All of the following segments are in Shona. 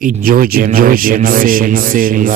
Ijo generation series.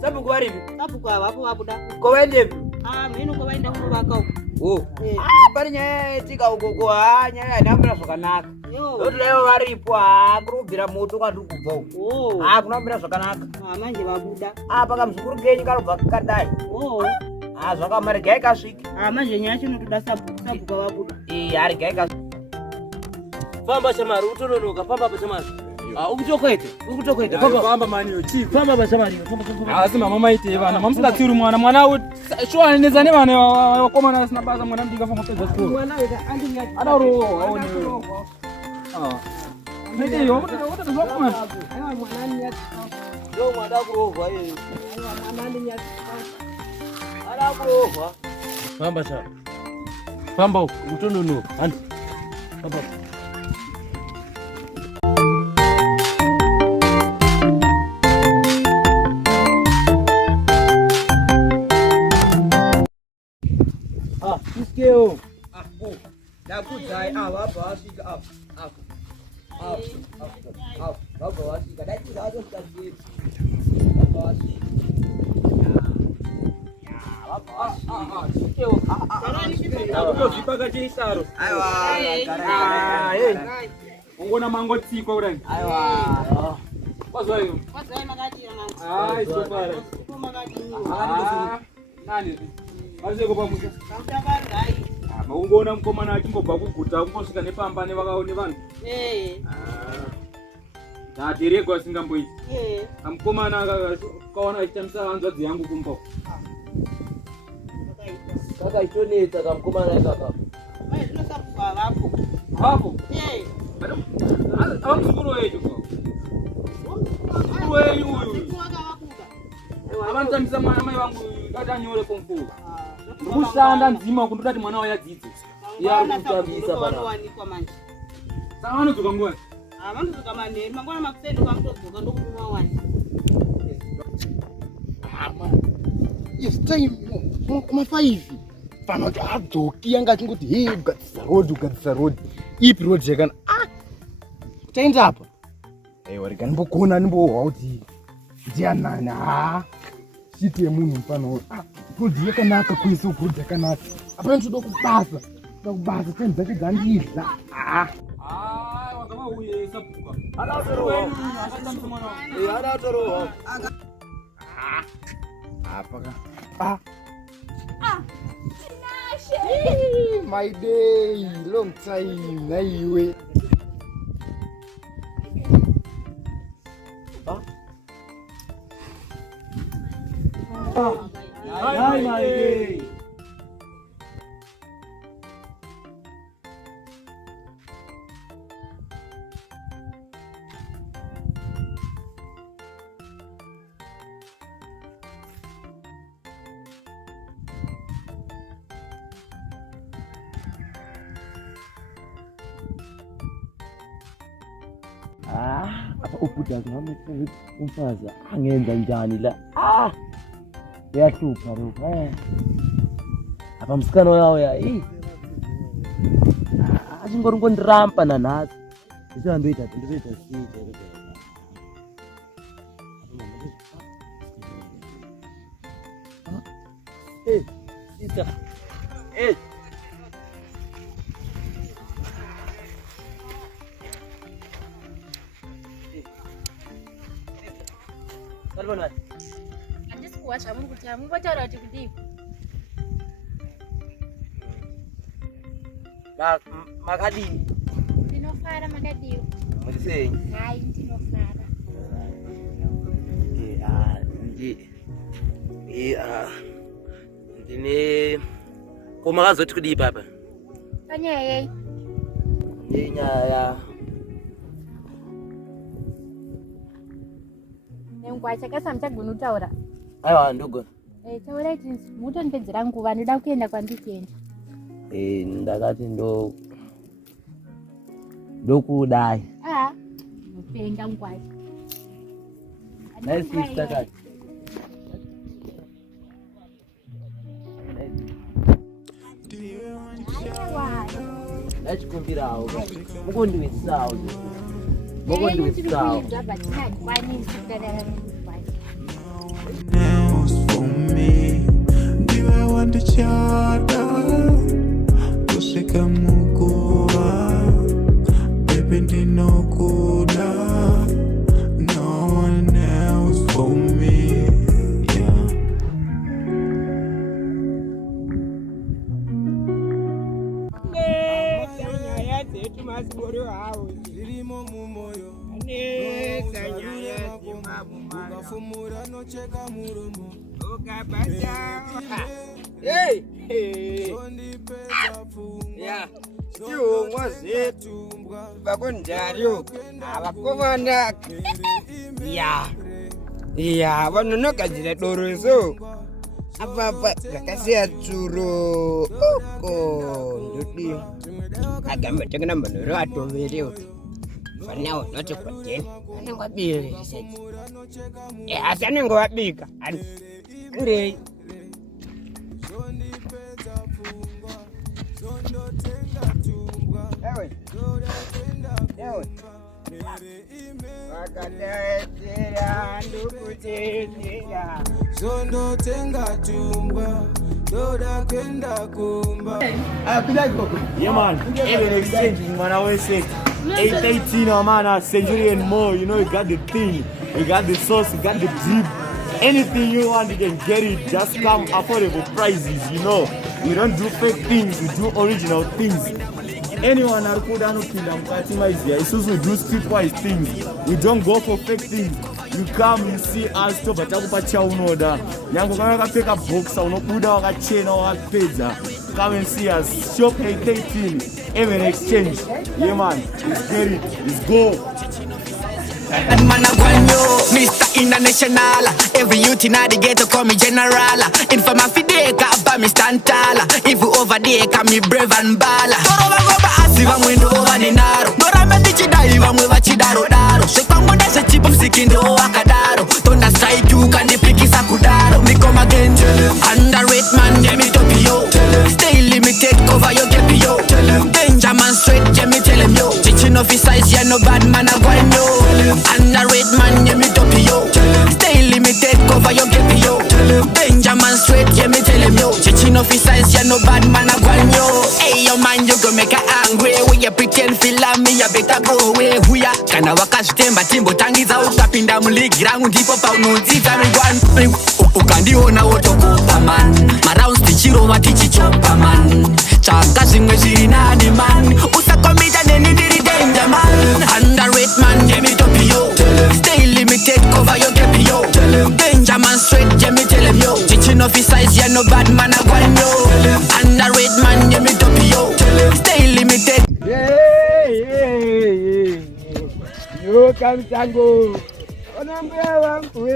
Sabu kwa ribi? Sabu kwa wapu wabuda. Kwa wende? Minu kwa wende kubaka. Bari nye tika uko nya nambira zvakanaka. Loti leo varipo kurubvira moto kwandikubva uko. Kunambira zvakanaka. Manje vabuda. Paka mzukuru kenyi karobva kadai. Zvakamari gai kasvika. Manje nyacho notoda sabu kwa wabuda. Ari gai kasvika. Famba chamari utononoka famba pa chamari. Ukutokoita famba mani chief famba pa chamari. Asi mama maite vana mamusikatsiri mwana shwa nezane vana wakomana sina basa mwana mdinga famba pedza school mwana wega andinga adaro aone mede yo wata zvakoma mwana nya ndo mwada kurovha yeye mwana nya ada kurovha famba cha famba utononoka handi famba Iskeo. Dakudzai vabva vasvika apo. Vabva vasvika. Dai kuzvatosvika sei. Vabva vasvika. Iskeo. Ndakutozvipaka chisaro. Ungona mangotsikwa kudai. Aiwa. Kwazvayo. kwazai makati yana. Sopara. Makati. Nani? Azeko pamuka. Kamutabarai. Maungona mukomana achimbobva kuguta kungosvika nepamba nevakaone vanhu. Ndatereko asingamboiti. Amukomana akaona achitamisa hanzvadzi yangu kumba. Kaka itonetsa kamukomana ikaka. Zvinosabuka vapo. Hapo? Muzukuru wedu. Muzukuru wedu uyu. Avanotamisa mai vangu ngati anyore komfuwa. Ndikushanda nzima kundotati mwana wayo adzidze. Kutambisa pana. Saka vanodzoka nguva. Vanodzoka manheru mangwana makuseni kwamutodzoka ndokutuma wani. Yes, time kuma-5 fana kuti adzoki yanga achingoti hey ugadzisa road ipi road yakana taenda apa warika nimbogona nimbohwa kuti ndianani shiti yemunhu mufana road yakanaka kuisa road yakanaka apana toda kubasa teni dzake dzandidla wangavauye sabhuka Adatorovha. Apaka my day, long time, naiwe. Hi, my day. Apa ubuda ngami umfazi angenza njani la? Uyahlupha lokho. Apa msikano yao ya hii? Achingori ngondirampa nanasi. Ndizoita sita. Sister. Salvana. Andisi kuwacha Mungu cha Mungu acha watu kudiku. Makadi. Ndinofara makadiyo. Musenyi. Hayi ndinofara. Ndine koma kazothi kudi baba. Panyeye. Nyenyaya. Ngwacha kasa mchagunu taura. Aiwa ndugu. Taura iti muto nipedzera nguva ndoda kuenda kwandikenda. Ndakati ndokudai. Mupenga ngwacha. Nice sister kati. Nachikumbirawo. Mukundiwisawo. Nails for me. Do I want the chata? Kuseka mukua. Baby no kuda. No one else for me. Yeah. Tiumwa zetu vakondario avakomana vanonogadzira doroso apapa zvakasiya tsuro ndoti agambatengena manhoro atoverewo fanawo noti kwadeni anenge wabirereseti asi anenge wabika andei Zondo tenga tumbwa, doda kwenda kumba. Yeah man, even exchanging man, I always say 818 man, a century and more, you know, you got the thing, you got the sauce, you got the drip, anything you want you can get it, just come affordable prices, you know. We don't do fake things, we do original things. Anyone who could not kill them, it's also do streetwise things. We don't go for fake things. You come, you see us, to Batakupacha unoda. Yango kama kapeka boxa, unokuda wakachena wakapeza. Come and see us. Shop 818, even exchange. Yeah man, let's get it, let's go. And man I want you, Mr. International. Every youth in the ghetto call me general. In for my fideka, but me stand tall. If you over there, call me brave and bala. Toro goba asiva mwendo waninaro. Dora medici daiva mwewa chidaro daro. Shepango nese chipo msikindo wakadaro. Tonda strike you can dipikisa kudaro. Me come again, underrate man, yeah me top yo. Stay limited, cover your gap yo. Danger man straight, yeah me tell him yo. Teaching officers, yeah no bad man I want yo. Underrate man, yeah me top yo. Stay limited, cover your gap yo. Danger man straight, yeah me tell him yo. Teaching officers, yeah no bad man I want yo. Hey yo man, you go make her angry. When you pretend feel like me, you better go away. Huya, kana wakashitemba timbo tangiza ukapinda muligira ndipo pa unuzika migwan. Ukandiona wotokupa man. Marounds tichiro watichichopa man. Chaka zingwe ziri nani man. Usakomita neni diri danger man. Underrate man, yeah me top yo. Stay limited, cover your gap yo. Danger man straight, yeah me tell him yo. Teaching officers, yeah no bad man I want yo. Underrate man, yeah me top yo. Stay limited. Yo kamsango onambia wangu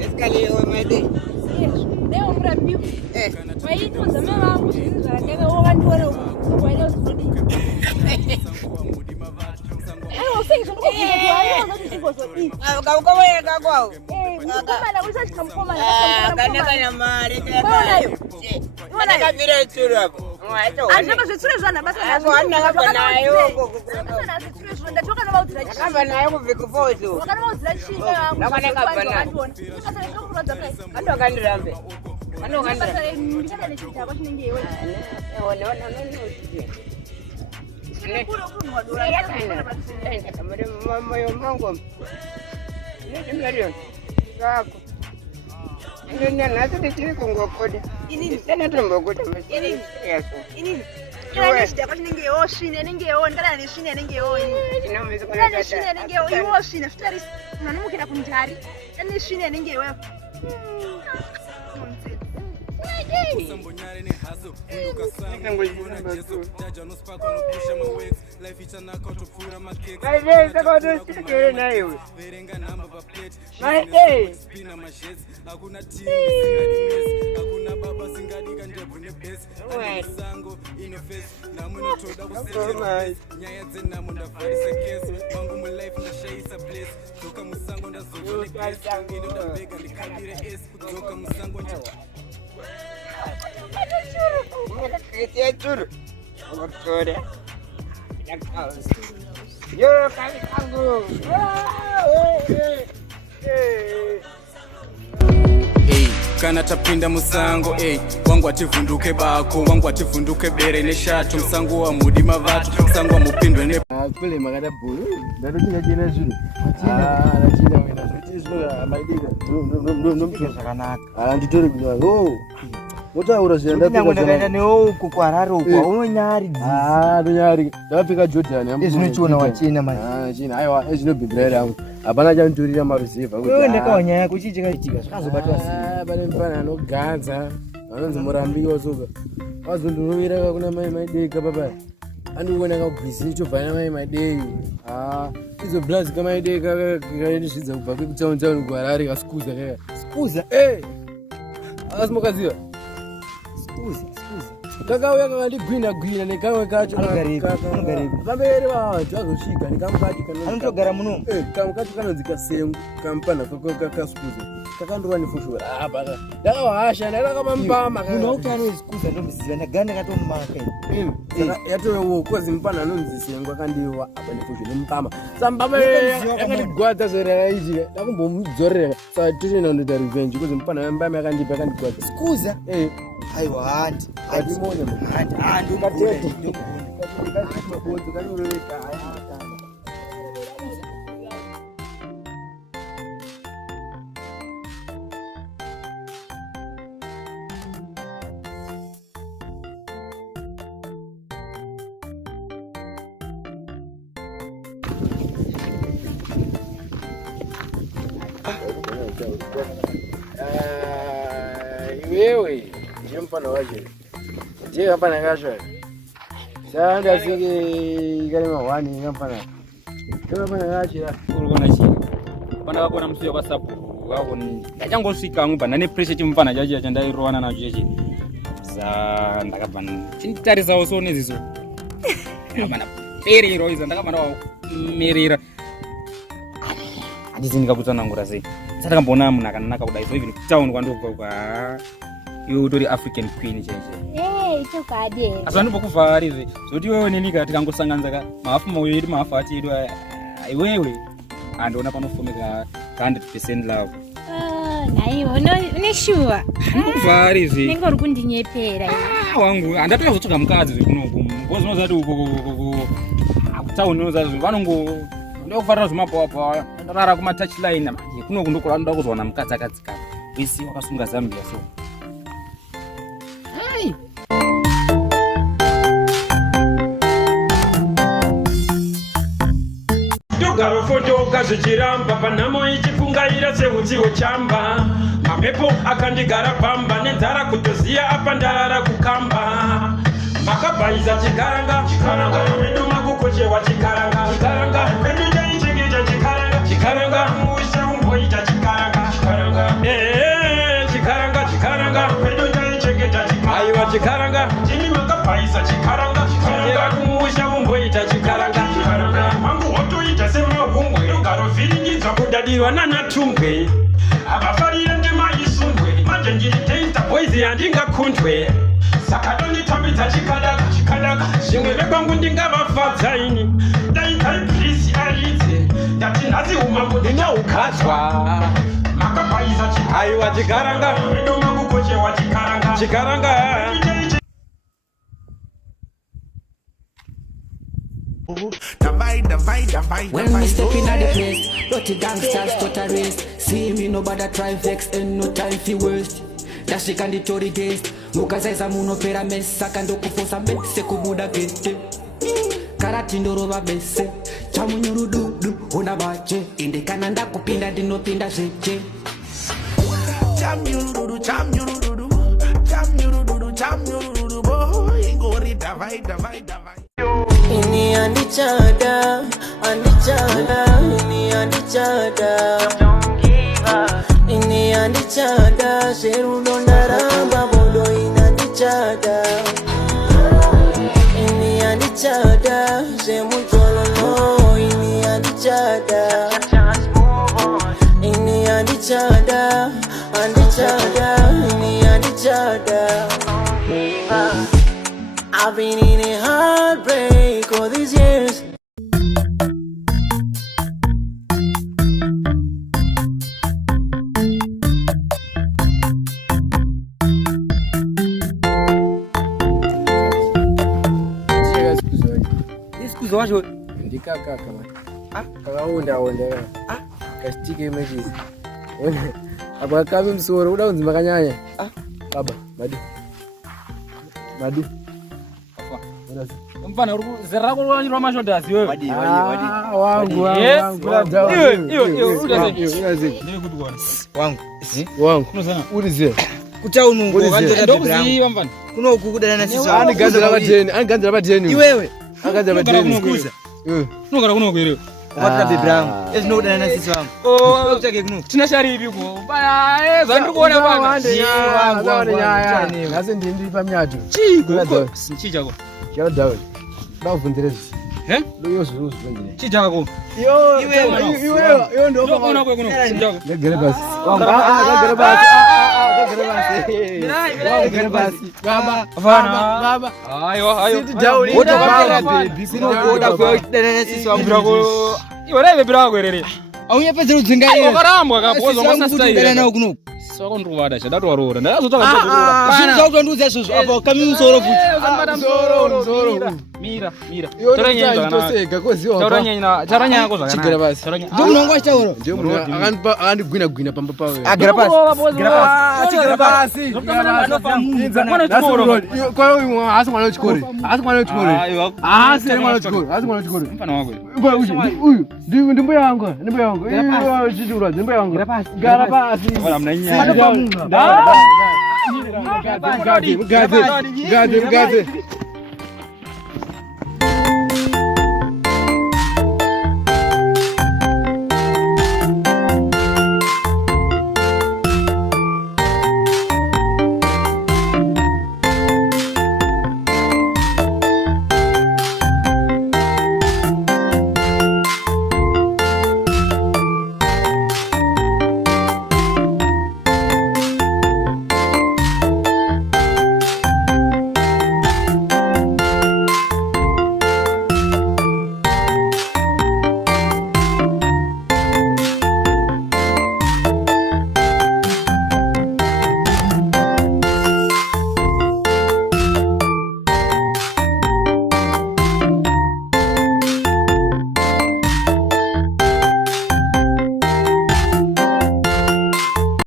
eskali yo my day Leo mrambio. Waituza mama wangu zvinhu zvakadai wakandiona waida kuzodi. Usengi zvinokuti Ukaweka kwao. Mukomana usachika mukomana. Kana mari. Ona kabira tsuru hapo. Azvaba zvitsure zvana basa nazvo. Andakabva nayo. Kana zvitsure zvana ndatoka navaudzira chii. Ndakabva nayo kubvikufoto. Wakanavaudzira chii wangu. Ndakanakabva nayo. Basa rekurodza kai. Andokandirambe. Basa ndikada nechitabo chinenge iwe. Moyo mangu nechimarion chako nhasi tichiri kungokoda tena tombokoda chitabo chinengewo svine nengewo ndikada nesvine nengewo nesvine nengewo iwo svine zvitarisi unanomukira kundari nesvine nengewo kana tapinda musango wangu ativhunduke bako wangu ativhunduke bere neshato musango wa mudima vatu musango wa mupindwe ne kule makada bulu ndatotinga jena zuru nachina wena zvitizvo maidika ndomutwa zvakanaka nditori kunywa motaura ndakaenda newo uko kwararo uko unonyari nonyari ndakapfeka Jordan ezvinochiona wachena manje china aiwa ezvinobhibhira yangu hapana chanditorira maruzevha ndakaona yako chichakaitika zvakazobatwa sei pane mupana anoganza vanonzi murambiwa soka wazondirovera kuna mai maideka papa andikuona kakugwisi chobva namai madei izo blazi kamaideka kaendisvidza kubva kwekutauntauni kuharare kasikuza kaka sikuza asimokaziva kakauya kakandigwina nekamwe kacho pamberi vantu azosvika nekamukati anotogara muno kamwe kacho kanonzi kasengu kamupana kasikuza kakandova nefoshora ndakawahasha ndakakamambama munhu auti anozikuza ndomuziva ndagara ndakatomumaka yatowewo kozi mupana anonzi sengu akandiwa apa nefoshora nemupama sambama yakandigwadza zore rakaitika ndakumbomudzorera saka totoenda kundoita revenge kozi mupana mbama yakandipa yakandigwadza sikuza aiwa handi iwewe ndimpana wacho ndiye kapana kacho sandasike kalema 1 kampana kapana kacho urikona chii pana kakona musiyo kwasapo kakoni ndachangosvika amwe bva ndane pressure chimupana chacho chandairowana nacho chechi sa ndakabva chinditarisawo so neziso abana perero iza ndakabva ndamerera handiti ndikakutsanangura sei sandakamboona munhu akanaka kudai so even kutauni kwandobva kwa iwe utori African queen chaiche chokadi asi vanobva arizve zoti iwewe nenika tikangosanganisa mahafu mauyo edu mahafu ati edu iwewe handiona panofomeka 100% love naivo uneshuwa ndinobva arizve nenge uri kundinyepera wangu handapera kuzotsoka mukadzi zvekunoku because unozati uko kutauni unozati vanongo ndokufarira zvimapawapawa ndarara kumatouchline manje kunoku ndokuda kuzowana mukadzi akadzikama wesi wakasunga Zambia so garofotoka zvichiramba panhamo ichifungaira seutiwo chamba mapepo akandigara pamba nenzara kutoziya apa ndarara kukamba makabhaisa chikaranga medu makukochewa chikaranga medu chaichengeta chikaranga musha umboita chikaranga medu chaichengeta chikaranga chini makapaisa chikaranga chikaranga kumusha mumboita chikaranga chikaranga mangu wotoita semahungwe rugaro vhiringidzwa kudadirwa nanatumbwe avafarire ndemaisundwe manje ndiri boizi handingakundwe saka donditambidza chikadaka zvimwe vekwangu ndingavafadza ini daitai prisi aridze ndati nhasi umambo ndinoukadzwa makapaisa aiwa chikaranga idoma kukochewa chikaranga When we step in at the place, dirty gangsters total race. See me nobody try vex and no time for worst. Dashika nditori guest, mukazaiza munopera mesa kando kufosa mese kubuda gete. Karati ndorova bese, chamunyurududu una bache. Indekana ndakupinda ndinopinda zveche. Chamnyurududu, chamnyurududu, chamnyurududu, chamnyurududu, boy, ingori davai. Ini andichada, ini andichada. Ini andichada, serudo ndaramba bodo inandichada. Ini andichada, semujololo ini andichada. Ini andichada, ini andichada. I've been in a heartbreak all these years. Isikuzo wacho ndikaka kakaunda kastike images apa kami msoro uda unzi makanyanya baba madu mfana uri zera rako rwanyirwa mashodazi wewe wangu urize kuchaunungu ndokuziva mfana kuno ukukudana na sisi aniganzira padeni iwewe aganzira padeni nogara kuno kwere kwatira bebrangu ezinokudana na sisi wangu kuchake kuno tina sharipi ko baya zvandiri kuona bwana ngase ndindi pamyato chichako chadawe ndavundirezi loyo zuru chichako iwe ndokona kwe kuno chichako negere basi negere basi baba ayo wotokaa baby sinokuoda kudana na sisi wangu iwe raive birago erere auyapedzera udzinga iye wakarambwa kapozo masastyle na kuno soko ndruwada chadatorora ndazotaka zvinhu izvozvo apo kami musoro futi mira taranyako zvakanaka basi ndio munongo achitaura ndio munhu akandigwina pamba pawe agara basi kwa hiyo asi mwana wechikore asi mwana wechikore mfana wako uyu ndimbo yangu chichura ndimbo yangu gara basi mnanya Gade.